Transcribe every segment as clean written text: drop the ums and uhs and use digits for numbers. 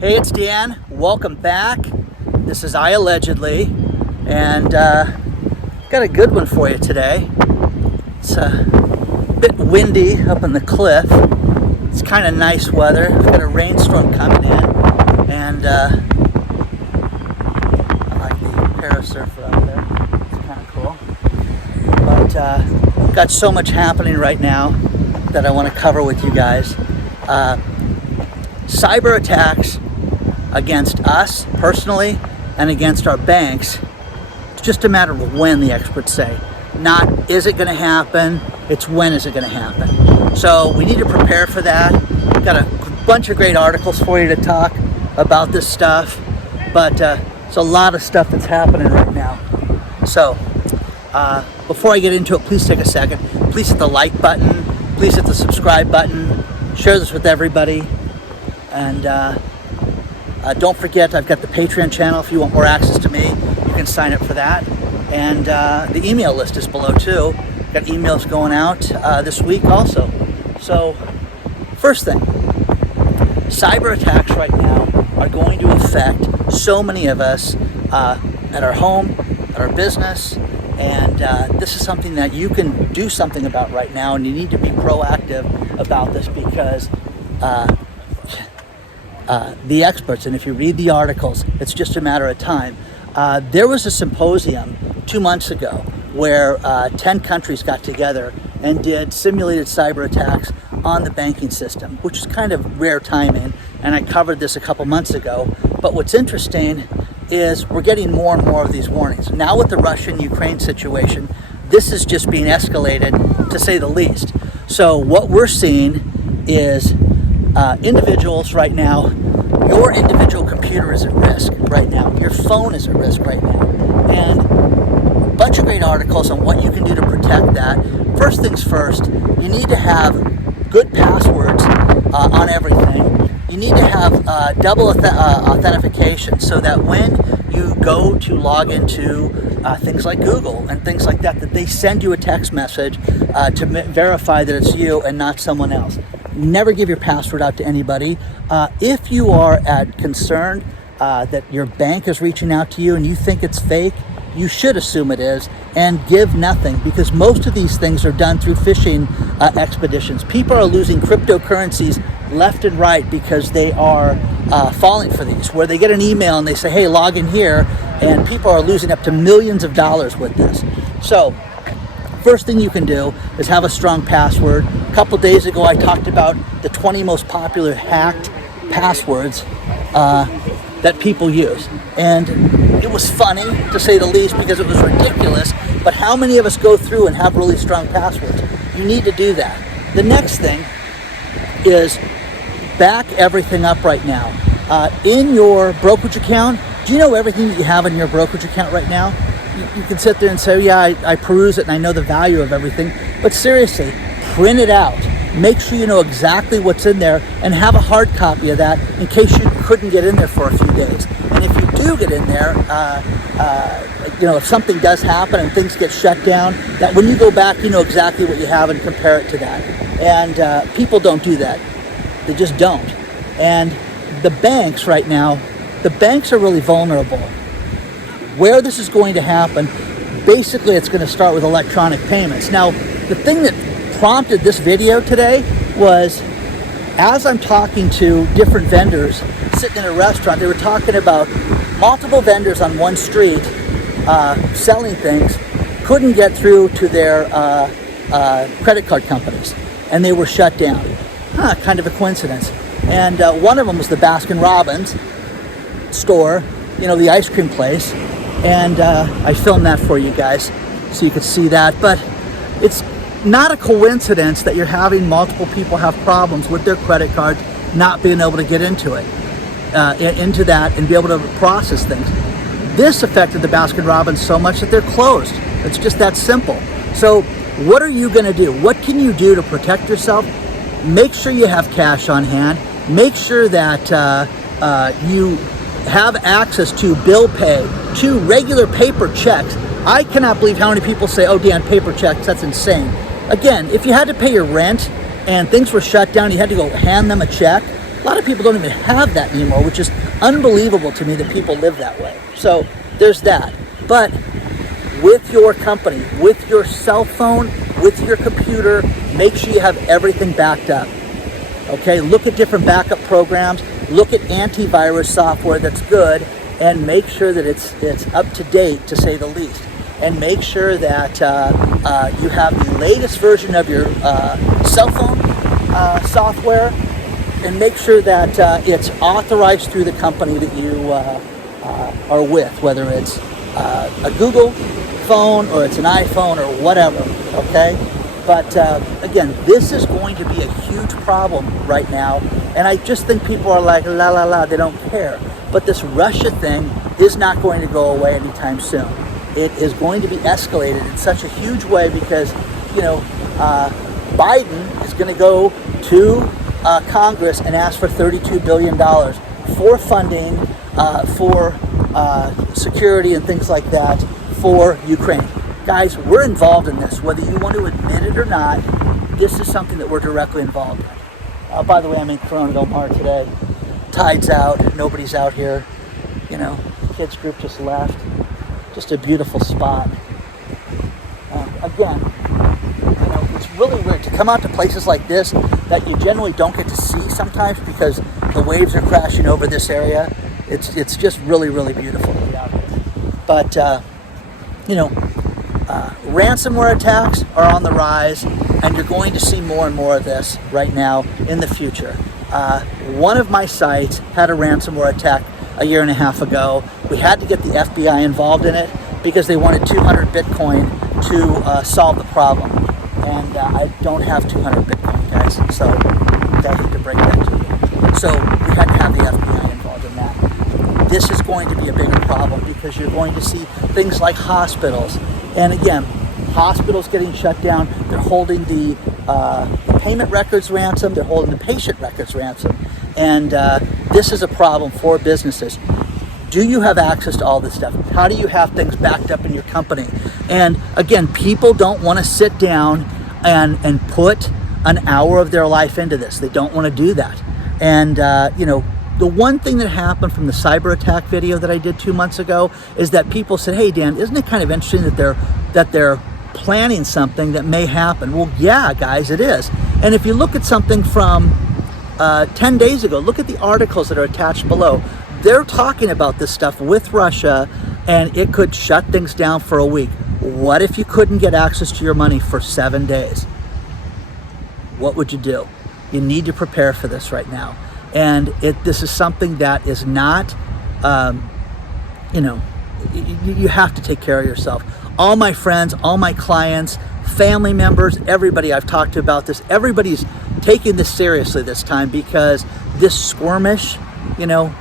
Hey, it's Dan. Welcome back. This is iAllegedly, and got a good one for you today. It's a bit windy up on the cliff. It's kind of nice weather. We've got a rainstorm coming in, and I like the parasurfer up there. It's kind of cool. But we've got so much happening right now that I want to cover with you guys. Cyber attacks against us personally and against our banks. It's just a matter of when, the experts say. Not is it going to happen, it's when is it going to happen. So we need to prepare for that. Got a bunch of great articles for you to talk about this stuff, but it's a lot of stuff that's happening right now. So before I get into it, please take a second. Please hit the like button, please hit the subscribe button, share this with everybody, and don't forget, I've got the Patreon channel. If you want more access to me, you can sign up for that. And the email list is below too. Got emails going out this week also. So, first thing, cyber attacks right now are going to affect so many of us at our home, at our business, and this is something that you can do something about right now, and you need to be proactive about this because the experts, and if you read the articles, it's just a matter of time. There was a symposium 2 months ago where 10 countries got together and did simulated cyber attacks on the banking system, which is kind of rare timing, and I covered this a couple months ago. But what's interesting is we're getting more and more of these warnings. Now with the Russian-Ukraine situation, this is just being escalated, to say the least. So what we're seeing is individuals right now, your individual computer is at risk right now. Your phone is at risk right now. And a bunch of great articles on what you can do to protect that. First things first, you need to have good passwords on everything. You need to have double authentication so that when you go to log into things like Google and things like that, that they send you a text message to verify that it's you and not someone else. Never give your password out to anybody. If you are concerned that your bank is reaching out to you and you think it's fake, you should assume it is and give nothing, because most of these things are done through phishing expeditions. People are losing cryptocurrencies left and right because they are falling for these, where they get an email and they say, hey, log in here, and people are losing up to millions of dollars with this. So first thing you can do is have a strong password. A couple days ago, I talked about the 20 most popular hacked passwords that people use. And it was funny, to say the least, because it was ridiculous. But how many of us go through and have really strong passwords? You need to do that. The next thing is back everything up right now. In your brokerage account, do you know everything that you have in your brokerage account right now? You can sit there and say, yeah, I peruse it and I know the value of everything. But seriously, print it out. Make sure you know exactly what's in there and have a hard copy of that in case you couldn't get in there for a few days. And if you do get in there, if something does happen and things get shut down, that when you go back, you know exactly what you have and compare it to that. And people don't do that. They just don't. And the banks right now, the banks are really vulnerable. Where this is going to happen, basically it's going to start with electronic payments. Now, the thing that prompted this video today was, as I'm talking to different vendors sitting in a restaurant, they were talking about multiple vendors on one street selling things, couldn't get through to their credit card companies, and they were shut down. Kind of a coincidence. And one of them was the Baskin-Robbins store, the ice cream place. And I filmed that for you guys so you could see that. But it's not a coincidence that you're having multiple people have problems with their credit cards not being able to get into that and be able to process things. This affected the Baskin-Robbins so much that they're closed. It's just that simple. So what are you going to do? What can you do to protect yourself? Make sure you have cash on hand. Make sure that you have access to bill pay, to regular paper checks. I cannot believe how many people say, oh, Dan, paper checks, that's insane. Again, if you had to pay your rent and things were shut down, you had to go hand them a check, A lot of people don't even have that anymore, which is unbelievable to me that people live that way. So there's that. But with your company, with your cell phone, with your computer, make sure you have everything backed up. Okay, look at different backup programs, look at antivirus software that's good, and make sure that it's up to date, to say the least. And make sure that you have the latest version of your cell phone software, and make sure that it's authorized through the company that you are with, whether it's a Google phone or it's an iPhone or whatever, okay? But again, this is going to be a huge problem right now, and I just think people are like, la la la, they don't care. But this Russia thing is not going to go away anytime soon. It is going to be escalated in such a huge way because, you know, Biden is going to go to Congress and ask for $32 billion for funding for security and things like that for Ukraine. Guys, we're involved in this, whether you want to admit it or not. This is something that we're directly involved in. By the way, I'm in Corona Del Mar today. Tide's out, nobody's out here. You know, the kids group just left. Just a beautiful spot. Again, you know, it's really weird to come out to places like this that you generally don't get to see sometimes because the waves are crashing over this area. It's just really, really beautiful out here. But, you know, ransomware attacks are on the rise, and you're going to see more and more of this right now in the future. One of my sites had a ransomware attack a year and a half ago. We had to get the FBI involved in it because they wanted 200 Bitcoin to solve the problem. And I don't have 200 Bitcoin, guys, so I hate to break that to you. So we had to have the FBI involved in that. This is going to be a bigger problem because you're going to see things like hospitals. And again, hospitals getting shut down. They're holding the payment records ransom. They're holding the patient records ransom. And this is a problem for businesses. Do you have access to all this stuff? How do you have things backed up in your company? And again, people don't want to sit down and put an hour of their life into this. They don't want to do that. And, you know, the one thing that happened from the cyber attack video that I did 2 months ago is that people said, hey, Dan, isn't it kind of interesting that they're planning something that may happen? Well, yeah, guys, it is. And if you look at something from 10 days ago, look at the articles that are attached below. They're talking about this stuff with Russia, and it could shut things down for a week. What if you couldn't get access to your money for 7 days? What would you do? You need to prepare for this right now. And this is something that is not, you know, you have to take care of yourself. All my friends, all my clients, family members, everybody I've talked to about this, everybody's taking this seriously this time because this skirmish, you know,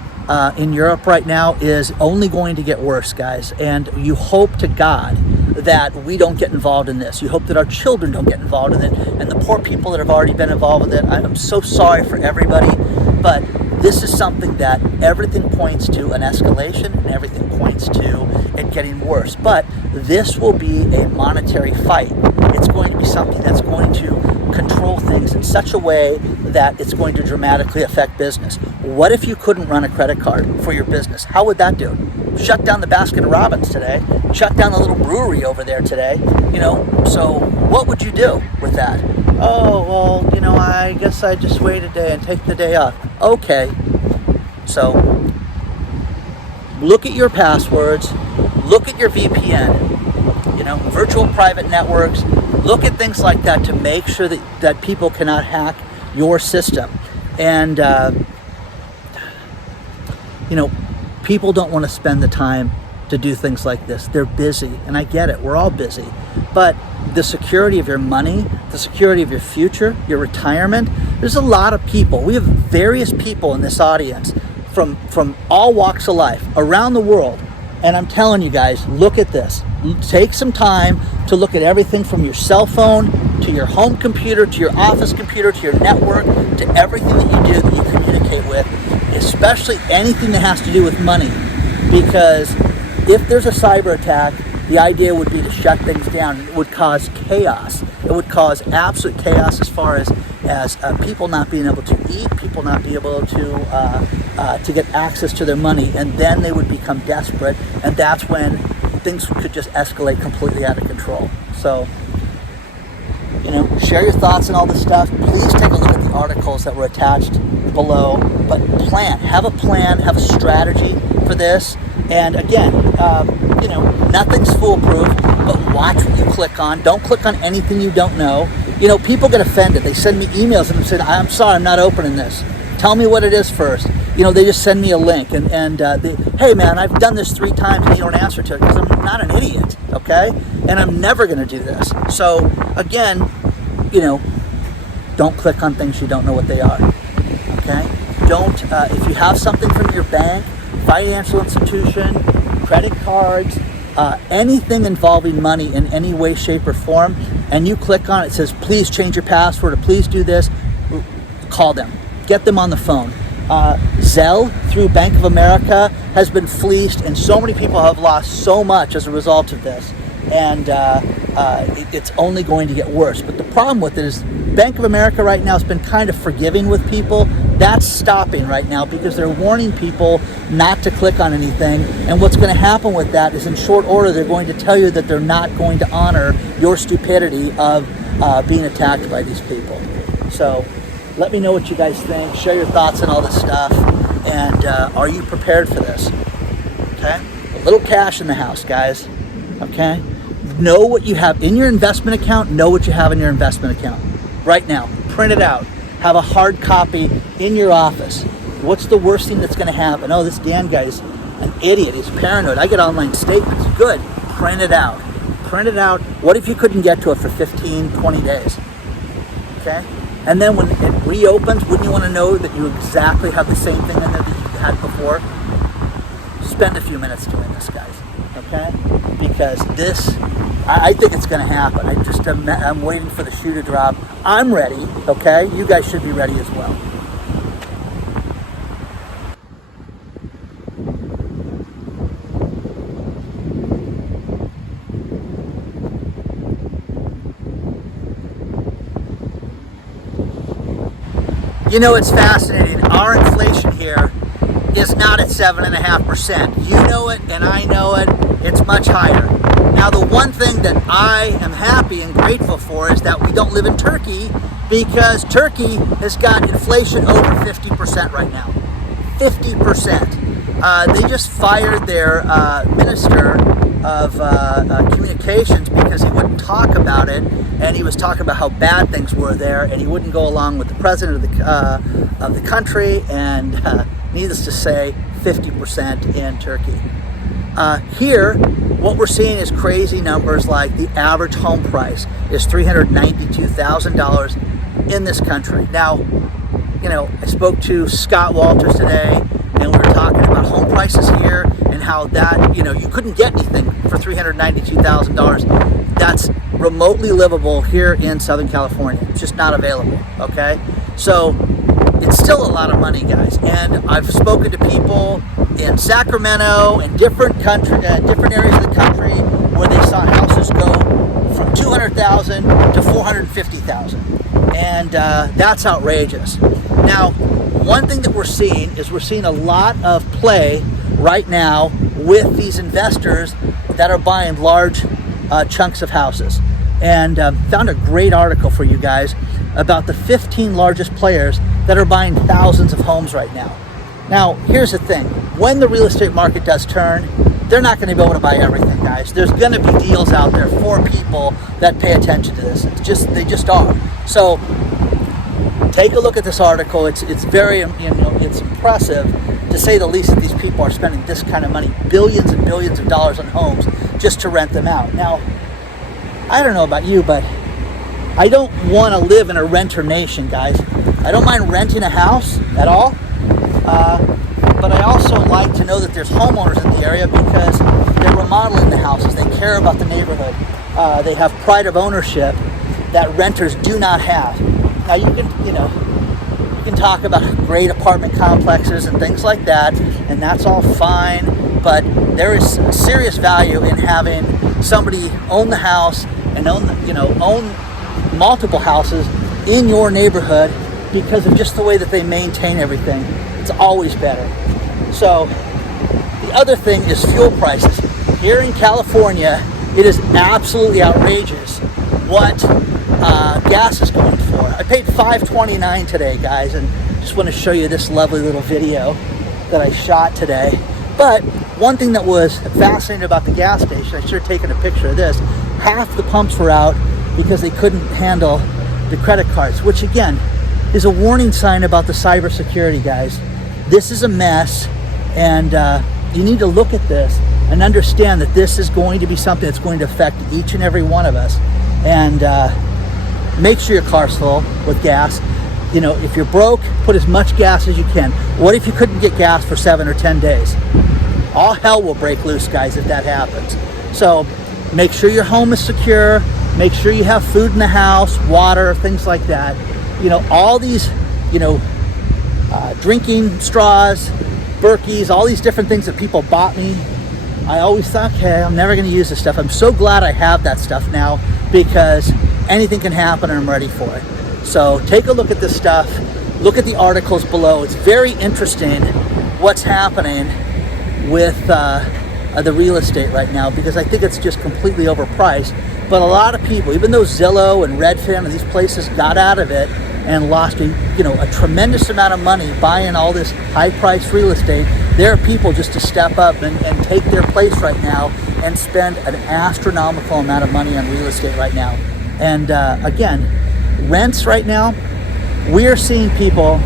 in Europe right now is only going to get worse, guys. And you hope to God that we don't get involved in this. You hope that our children don't get involved in it. And the poor people that have already been involved with it, I'm so sorry for everybody. But this is something that everything points to an escalation and everything points to it getting worse. But this will be a monetary fight. It's going to be something that's going to control things in such a way that it's going to dramatically affect business. What if you couldn't run a credit card for your business? How would that do? Shut down the Baskin Robbins today. Shut down the little brewery over there today. You know, so what would you do with that? Oh, well, you know, I guess I just wait a day and take the day off. Okay. So look at your passwords. Look at your VPN. You know, virtual private networks. Look at things like that to make sure that people cannot hack your system. And, you know, people don't want to spend the time to do things like this. They're busy, and I get it. We're all busy. But the security of your money, the security of your future, your retirement, there's a lot of people. We have various people in this audience from all walks of life around the world. And I'm telling you guys, look at this. Take some time to look at everything from your cell phone to your home computer, to your office computer, to your network, to everything that you do that you communicate with, especially anything that has to do with money. Because if there's a cyber attack, the idea would be to shut things down. It would cause chaos. It would cause absolute chaos as far as as people not being able to eat, people not being able to get access to their money, and then they would become desperate, and that's when things could just escalate completely out of control. So, share your thoughts on all this stuff. Please take a look at the articles that were attached below, but have a plan, have a strategy for this. And again, nothing's foolproof, but watch what you click on. Don't click on anything you don't know. People get offended. They send me emails and say, I'm sorry, I'm not opening this. Tell me what it is first. They just send me a link and hey man, I've done this 3 times and you don't answer to it because I'm not an idiot, okay? And I'm never gonna do this. So again, don't click on things you don't know what they are, okay? Don't, if you have something from your bank, financial institution, credit cards, anything involving money in any way, shape, or form, and you click on it, it says, please change your password or please do this, call them. Get them on the phone. Zelle through Bank of America has been fleeced, and so many people have lost so much as a result of this. And it's only going to get worse. But the problem with it is Bank of America right now has been kind of forgiving with people. That's stopping right now because they're warning people not to click on anything. And what's going to happen with that is in short order, they're going to tell you that they're not going to honor your stupidity of being attacked by these people. So let me know what you guys think. Share your thoughts on all this stuff. And are you prepared for this? Okay? A little cash in the house, guys. Okay? Know what you have in your investment account. Know what you have in your investment account right now. Print it out. Have a hard copy in your office. What's the worst thing that's going to happen? Oh, this Dan guy is an idiot. He's paranoid. I get online statements. Good. Print it out. Print it out. What if you couldn't get to it for 15, 20 days? Okay? And then when it reopens, wouldn't you want to know that you exactly have the same thing in there that you had before? Spend a few minutes doing this, guys. Okay? Because this, I think it's going to happen. I'm waiting for the shoe to drop. I'm ready, okay? You guys should be ready as well. It's fascinating. Our inflation here is not at 7.5%. You know it and I know it. It's much higher. Now, the one thing that I am happy and grateful for is that we don't live in Turkey, because Turkey has got inflation over 50% right now. 50%. They just fired their minister of communications because he wouldn't talk about it, and he was talking about how bad things were there, and he wouldn't go along with the president of the country, and needless to say, 50% in Turkey. Here, what we're seeing is crazy numbers, like the average home price is $392,000 in this country. Now, I spoke to Scott Walters today, and we were talking about home prices here and how that, you couldn't get anything for $392,000 that's remotely livable here in Southern California. It's just not available, okay? So it's still a lot of money, guys. And I've spoken to people in Sacramento and different areas of the country where they saw houses go from $200,000 to $450,000, and that's outrageous. Now, one thing that we're seeing is we're seeing a lot of play right now with these investors that are buying large chunks of houses, and found a great article for you guys about the 15 largest players that are buying thousands of homes right now. Now, here's the thing. When the real estate market does turn, they're not going to be able to buy everything, guys. There's going to be deals out there for people that pay attention to this. They just are. So take a look at this article. It's very, it's impressive, to say the least, that these people are spending this kind of money, billions and billions of dollars on homes just to rent them out. Now, I don't know about you, but I don't want to live in a renter nation, guys. I don't mind renting a house at all. But I also like to know that there's homeowners in the area, because they're remodeling the houses. They care about the neighborhood. They have pride of ownership that renters do not have. Now, you can talk about great apartment complexes and things like that, and that's all fine. But there is serious value in having somebody own the house and own multiple houses in your neighborhood because of just the way that they maintain everything. It's always better. So the other thing is fuel prices. Here in California, it is absolutely outrageous what gas is going for. I paid $5.29 today, guys, and just want to show you this lovely little video that I shot today. But one thing that was fascinating about the gas station, I should have taken a picture of this, half the pumps were out because they couldn't handle the credit cards, which again is a warning sign about the cybersecurity, guys. This is a mess, and you need to look at this and understand that this is going to be something that's going to affect each and every one of us. And make sure your car's full with gas. You know, if you're broke, put as much gas as you can. What if you couldn't get gas for 7 or 10 days? All hell will break loose, guys, if that happens. So make sure your home is secure. Make sure you have food in the house, water, things like that. You know, all these, you know, drinking straws, Berkeys, all these different things that people bought me. I always thought, okay, I'm never going to use this stuff. I'm so glad I have that stuff now because anything can happen and I'm ready for it. So take a look at this stuff. Look at the articles below. It's very interesting what's happening with the real estate right now because I think it's just completely overpriced. But a lot of people, even though Zillow and Redfin and these places got out of it and lost a tremendous amount of money buying all this high-priced real estate, there are people just to step up and take their place right now and spend an astronomical amount of money on real estate right now. And again, rents right now, we are seeing people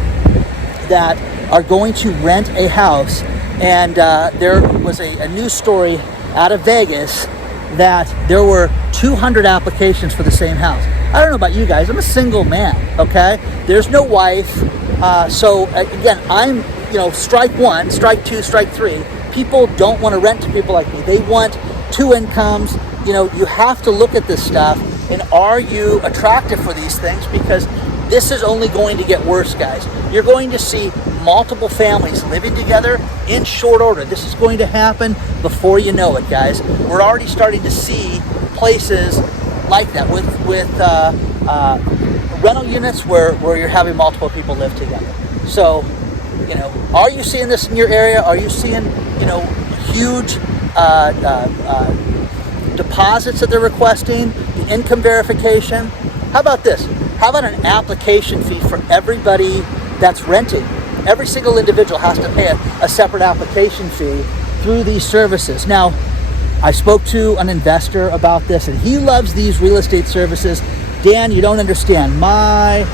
that are going to rent a house, and there was a news story out of Vegas that there were 200 applications for the same house. I don't know about you guys, I'm a single man, okay? There's no wife, so again, I'm, strike one, strike two, strike three. People don't want to rent to people like me. They want two incomes. You have to look at this stuff, and are you attractive for these things? Because this is only going to get worse, guys. You're going to see multiple families living together in short order. This is going to happen before you know it, guys. We're already starting to see places like that with rental units where you're having multiple people live together. So, are you seeing this in your area? Are you seeing, huge deposits that they're requesting, the income verification? How about this? How about an application fee for everybody that's renting? Every single individual has to pay a separate application fee through these services. Now, I spoke to an investor about this, and he loves these real estate services. Dan, you don't understand. My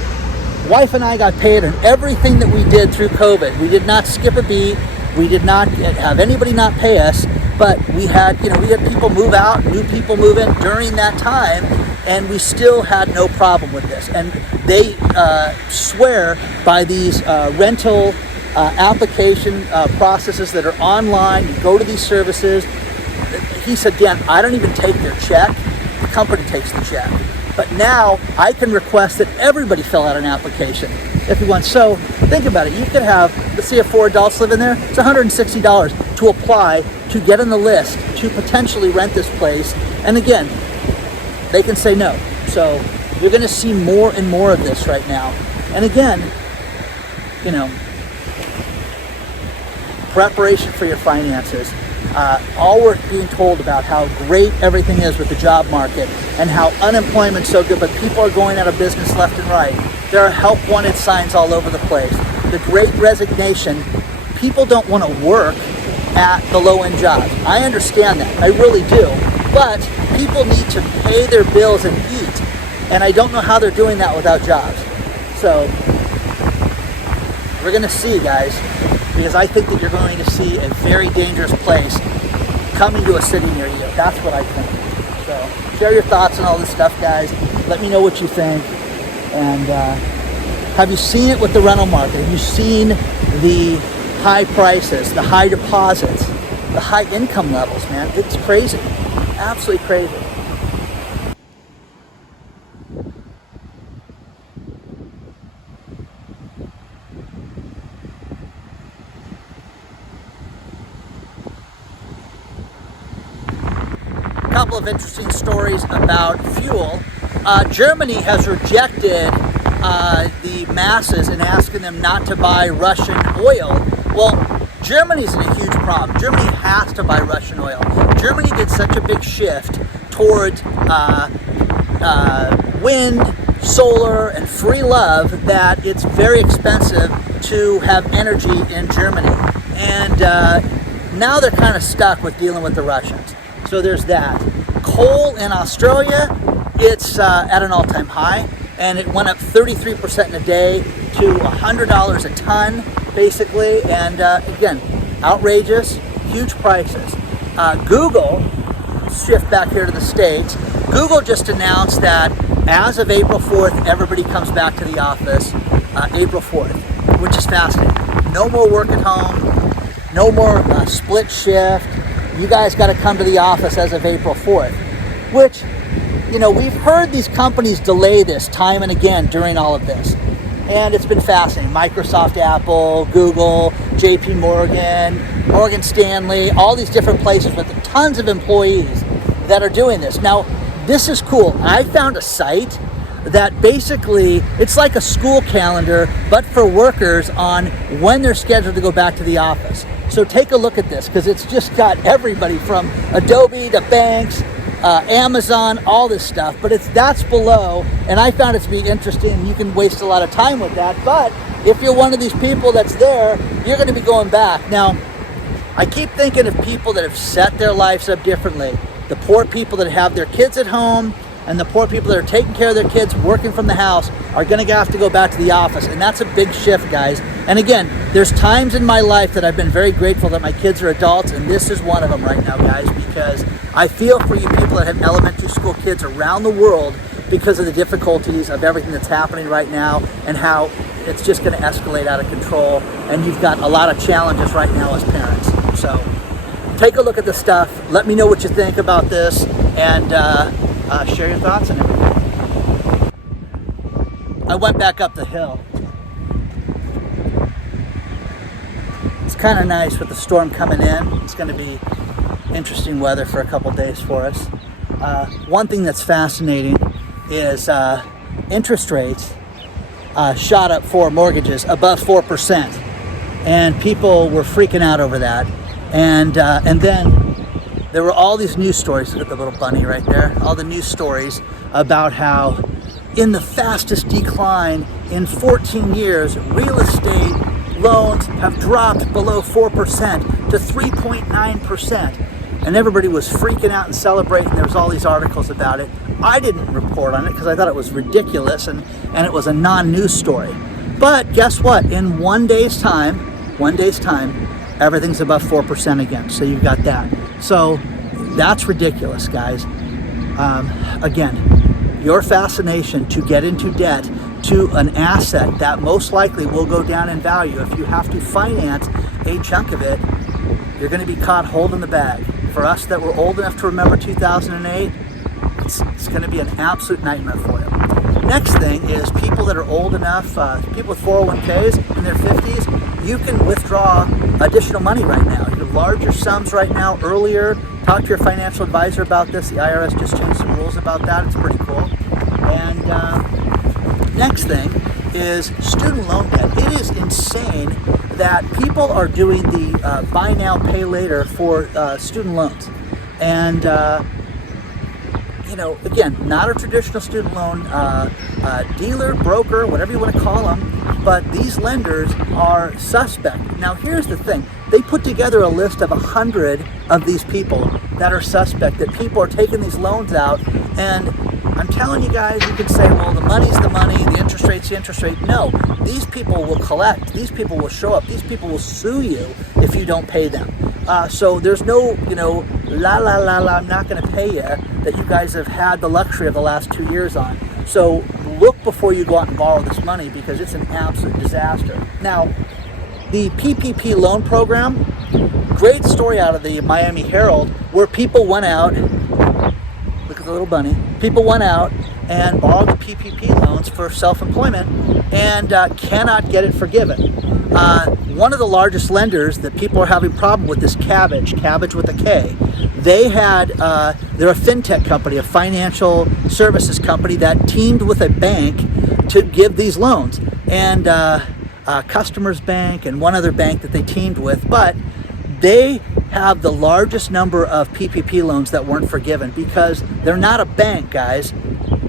wife and I got paid on everything that we did through COVID. We did not skip a beat. We did not have anybody not pay us, but we had people move out, new people move in during that time, and we still had no problem with this. And they swear by these rental application processes that are online. You go to these services. He said, Dan, I don't even take their check. The company takes the check. But now I can request that everybody fill out an application if you want. So think about it. You could have, let's say, if 4 adults live in there, it's $160 to apply to get on the list to potentially rent this place. And again, they can say no. So you're going to see more and more of this right now. And again, preparation for your finances. All we're being told about how great everything is with the job market and how unemployment's so good, but people are going out of business left and right. There are help wanted signs all over the place. The Great Resignation, people don't want to work at the low-end jobs. I understand that, I really do. But people need to pay their bills and eat, and I don't know how they're doing that without jobs. So we're going to see, guys, because I think that you're going to see a very dangerous place coming to a city near you. That's what I think. So share your thoughts on all this stuff, guys. Let me know what you think. And have you seen it with the rental market? Have you seen the high prices, the high deposits, the high income levels, man? It's crazy. Absolutely crazy. Couple of interesting stories about fuel. Germany has rejected the masses and asking them not to buy Russian oil. Well, Germany's in a huge problem. Germany has to buy Russian oil. Germany did such a big shift towards wind, solar, and free love that it's very expensive to have energy in Germany. And now they're kind of stuck with dealing with the Russians. So there's that. Coal in Australia, it's at an all-time high, and it went up 33% in a day to $100 a ton, basically. And again, outrageous, huge prices. Google, shift back here to the States, Google just announced that as of April 4th, everybody comes back to the office, April 4th, which is fascinating. No more work at home, no more split shift. You guys got to come to the office as of April 4th, which, you know, we've heard these companies delay this time and again during all of this. And it's been fascinating. Microsoft, Apple, Google, JP Morgan, Morgan Stanley, all these different places with tons of employees that are doing this. Now, this is cool. I found a site that basically, it's like a school calendar, but for workers on when they're scheduled to go back to the office. So take a look at this, because it's just got everybody from Adobe to banks, Amazon, all this stuff, but that's below, and I found it to be interesting. You can waste a lot of time with that, but if you're one of these people that's there, you're going to be going back. Now, I keep thinking of people that have set their lives up differently. The poor people that have their kids at home, and the poor people that are taking care of their kids, working from the house, are going to have to go back to the office. And that's a big shift, guys. And again, there's times in my life that I've been very grateful that my kids are adults, and this is one of them right now, guys, because I feel for you people that have elementary school kids around the world because of the difficulties of everything that's happening right now and how it's just going to escalate out of control. And you've got a lot of challenges right now as parents. So take a look at the stuff. Let me know what you think about this, and share your thoughts and everything. I went back up the hill. It's kind of nice with the storm coming in. It's going to be interesting weather for a couple days for us. One thing that's fascinating is interest rates shot up for mortgages above 4%, and people were freaking out over that. And then there were all these news stories. Look at the little bunny right there. All the news stories about how in the fastest decline in 14 years, real estate loans have dropped below 4% to 3.9%. And everybody was freaking out and celebrating. There was all these articles about it. I didn't report on it because I thought it was ridiculous and it was a non-news story. But guess what? In one day's time, everything's above 4% again. So you've got that. So that's ridiculous, guys. Again, your fascination to get into debt to an asset that most likely will go down in value. If you have to finance a chunk of it, you're going to be caught holding the bag. For us that were old enough to remember 2008, it's going to be an absolute nightmare for you. Next thing is people that are old enough, people with 401ks in their 50s, you can withdraw additional money right now. You can larger sums right now earlier. Talk to your financial advisor about this. The IRS just changed some rules about that. It's pretty cool. And next thing is student loan debt. It is insane that people are doing the buy now, pay later for student loans. And you know, again, not a traditional student loan dealer, broker, whatever you want to call them, but these lenders are suspect. Now, here's the thing. They put together a list of 100 of these people that are suspect, that people are taking these loans out, and I'm telling you guys, you can say, well, the money's the money, the interest rate's the interest rate. No, these people will collect. These people will show up. These people will sue you if you don't pay them. So there's no, you know, I'm not going to pay you that you guys have had the luxury of the last 2 years on. So look before you go out and borrow this money, because it's an absolute disaster. Now, the PPP loan program, great story out of the Miami Herald, where people went out, look at the little bunny, people went out and borrowed the PPP loans for self-employment and cannot get it forgiven. One of the largest lenders that people are having problem with is Cabbage with a K. They had, they're a fintech company, a financial services company that teamed with a bank to give these loans. And Customers Bank and one other bank that they teamed with, but they have the largest number of PPP loans that weren't forgiven because they're not a bank, guys.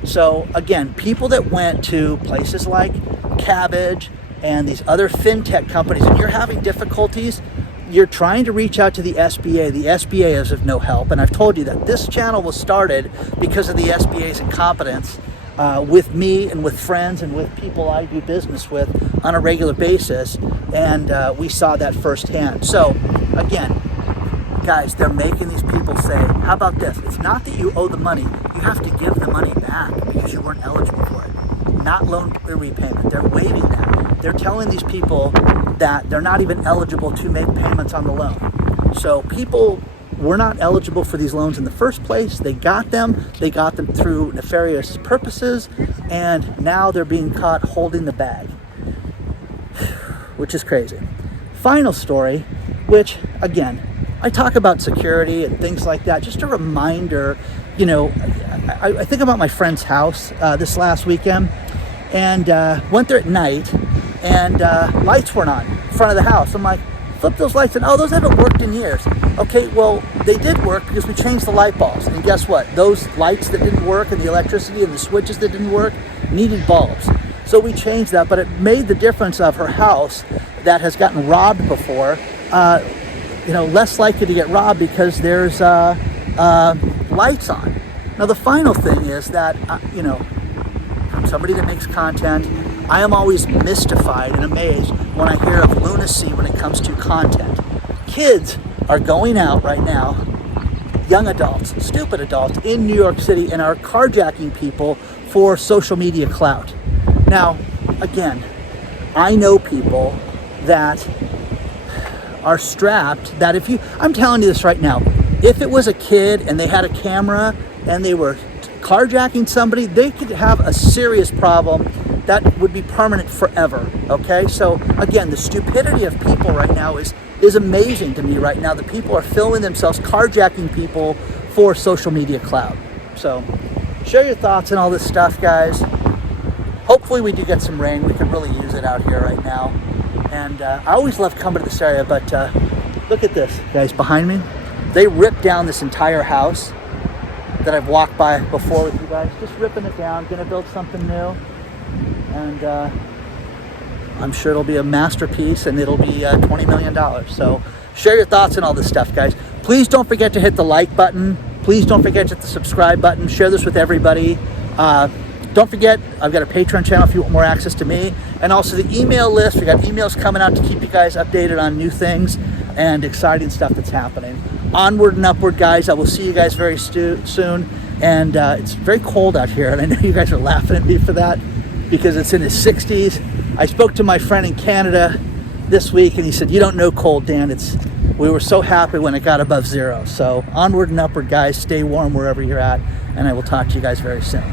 So again, people that went to places like Cabbage and these other fintech companies, and you're having difficulties, you're trying to reach out to the SBA. The SBA is of no help. And I've told you that this channel was started because of the SBA's incompetence with me and with friends and with people I do business with on a regular basis. And we saw that firsthand. So again, guys, they're making these people say, how about this? It's not that you owe the money. You have to give the money back because you weren't eligible for it. Not loan repayment. They're waiving that. They're telling these people that they're not even eligible to make payments on the loan. So people were not eligible for these loans in the first place. They got them. They got them through nefarious purposes. And now they're being caught holding the bag, which is crazy. Final story, which again, I talk about security and things like that. Just a reminder, you know, I think about my friend's house this last weekend, and went there at night, and lights weren't on in front of the house. I'm like, flip those lights, and oh, those haven't worked in years. Okay, well, they did work because we changed the light bulbs. And guess what? Those lights that didn't work and the electricity and the switches that didn't work needed bulbs. So we changed that, but it made the difference of her house that has gotten robbed before, you know, less likely to get robbed because there's lights on. Now, the final thing is that, you know, from somebody that makes content, I am always mystified and amazed when I hear of lunacy when it comes to content. Kids are going out right now, young adults, stupid adults in New York City, and are carjacking people for social media clout. Now, again, I know people that are strapped that if you, I'm telling you this right now, if it was a kid and they had a camera and they were carjacking somebody, they could have a serious problem that would be permanent forever, okay? So again, the stupidity of people right now is amazing to me right now. The people are filming themselves carjacking people for social media clout. So share your thoughts on all this stuff, guys. Hopefully we do get some rain. We could really use it out here right now. And I always love coming to this area, but look at this, guys, behind me. They ripped down this entire house that I've walked by before with you guys, just ripping it down, gonna build something new. And I'm sure it'll be a masterpiece, and it'll be $20 million. So share your thoughts on all this stuff, guys. Please don't forget to hit the like button. Please don't forget to hit the subscribe button. Share this with everybody. Don't forget, I've got a Patreon channel if you want more access to me, and also the email list. We got emails coming out to keep you guys updated on new things and exciting stuff that's happening. Onward and upward, guys. I will see you guys very soon. And it's very cold out here, and I know you guys are laughing at me for that because it's in the 60s. I spoke to my friend in Canada this week, and he said, "You don't know cold, Dan. We were so happy when it got above zero." So onward and upward, guys. Stay warm wherever you're at, and I will talk to you guys very soon.